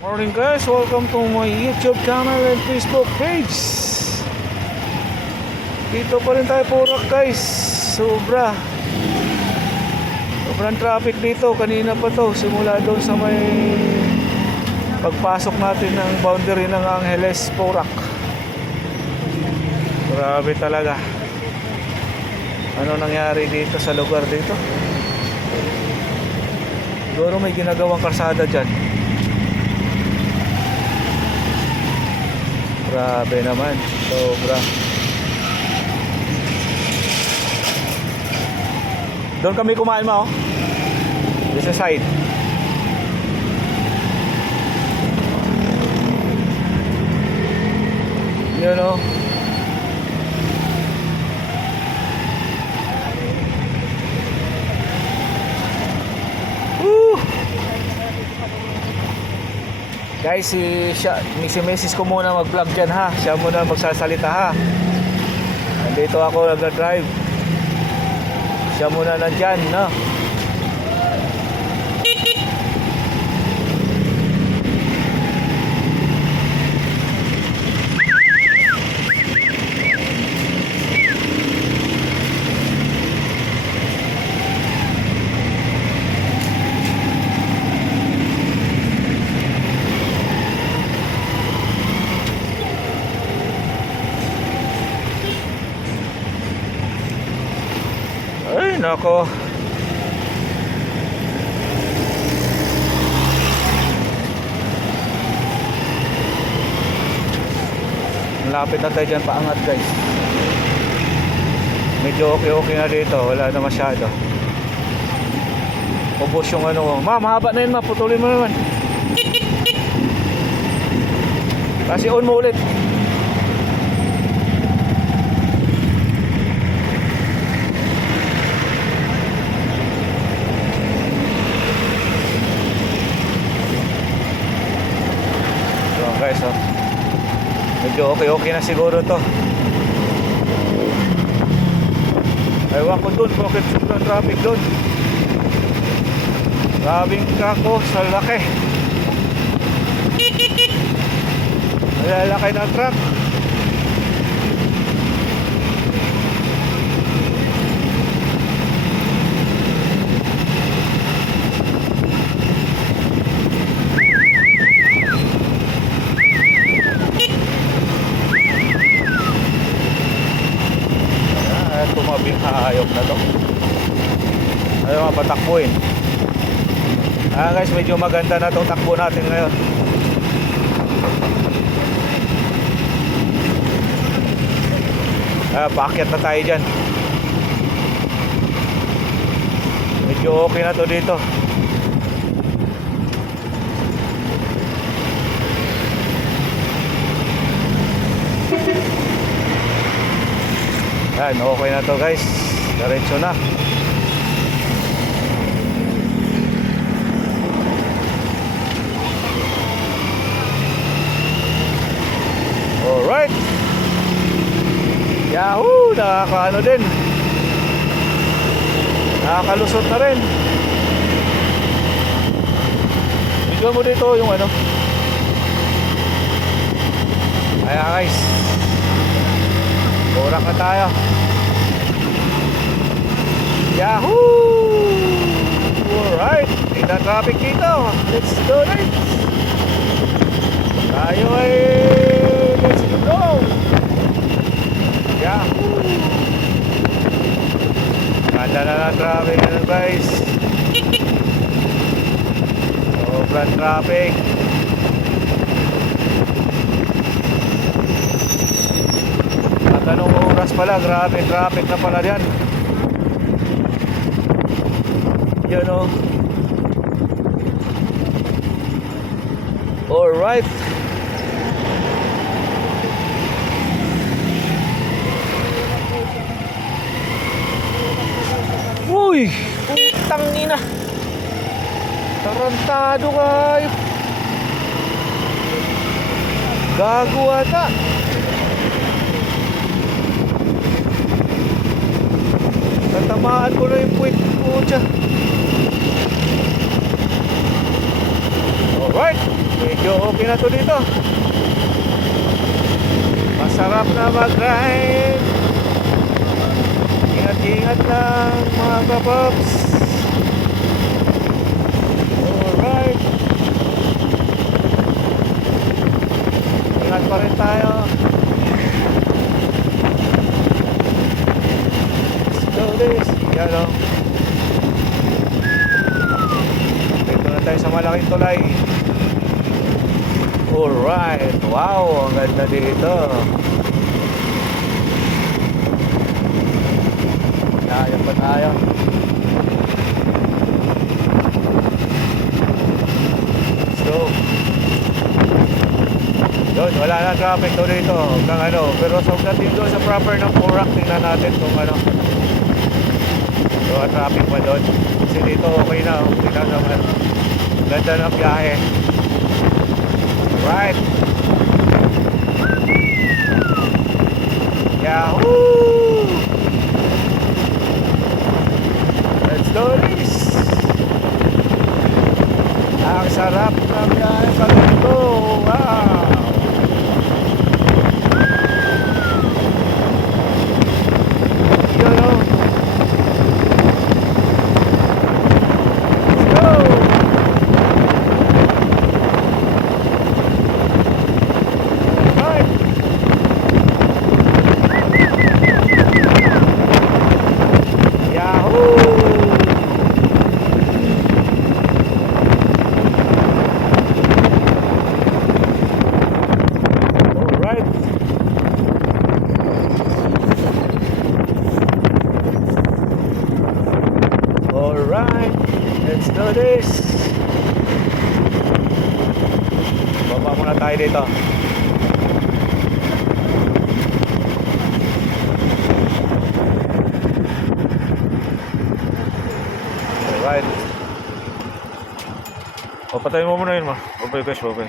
Morning guys, welcome to my YouTube channel and Facebook page. Dito pa rin tayo Porac guys. Sobrang traffic dito. Kanina pa to, simula doon sa may pagpasok natin ng boundary ng Angeles, Porac. Grabe talaga. Ano nangyari dito sa lugar dito? Siguro may ginagawang karsada dyan. Grabe naman, sobra. Doon kami kumain mo, oh. This side. You know. Guys, si Mrs. ko muna mag-vlog dyan ha. Siya muna magsasalita ha. Nandito ako nag-drive. Siya muna nandyan, no? Ay, nako. Malapit na tayo dyan, paangat guys. Medyo okay na dito, wala na masyado. Ubos yung ano. Ma, mahaba na yun ma, putulin mo naman. Kasi on mo ulit. Guys, oh. Medyo okay na siguro to. Ewan ko dun, bakit sobrang traffic dun. Grabing kako sa laki. Malalaki na truck. Tumabing hayop na to. Ayaw nga patakbuhin. Guys, medyo maganda na itong takbo natin ngayon. Paakyat na tayo dyan. Medyo okay na to dito. Yan, okay na to guys. Diretso na. Alright. Yahoo! Nakakaano din. Nakakalusot na rin. Bigyan mo dito yung ano. Ayan guys. Porac na tayo. Yahoo! Alright, hindi traffic dito. Let's do it. Tayo ay let's go. Yahoo! Ganda na traffic na guys. Sobrang traffic. At anong oras pala, grabe traffic na pala yan. You know. Alright. Uy, putang ina. Tarantado kayo. Gago ata. Tatamaan ko na yung puwit ko dyan. Alright. Medyo okay na to dito. Masarap na mag-ride. Ingat-ingat lang mga kapops. Alright. Ingat pa rin tayo. Let's do this. Yan o. Dito na tayo sa malaking tulay. Alright. Wow, ang ganda dito. Ayan pa tayo. Let's go. Doon, wala na traffic doon dito. Hanggang ano. Pero sa pagdating doon sa proper ng Porac, tingnan natin kung ano. So, traffic pa doon. Kasi dito okay na. Okay na naman. Ganda ng biyahe. Right. Yahoo! Let's do this. Ang sarap ng biyahe pa dito. Wow! Yun o. Let's go! Right. Yahoo! Alright. Alright. Let's do this. Baba muna tayo dito. Alright. O, patayin mo muna yun, ma. Babay guys, babay.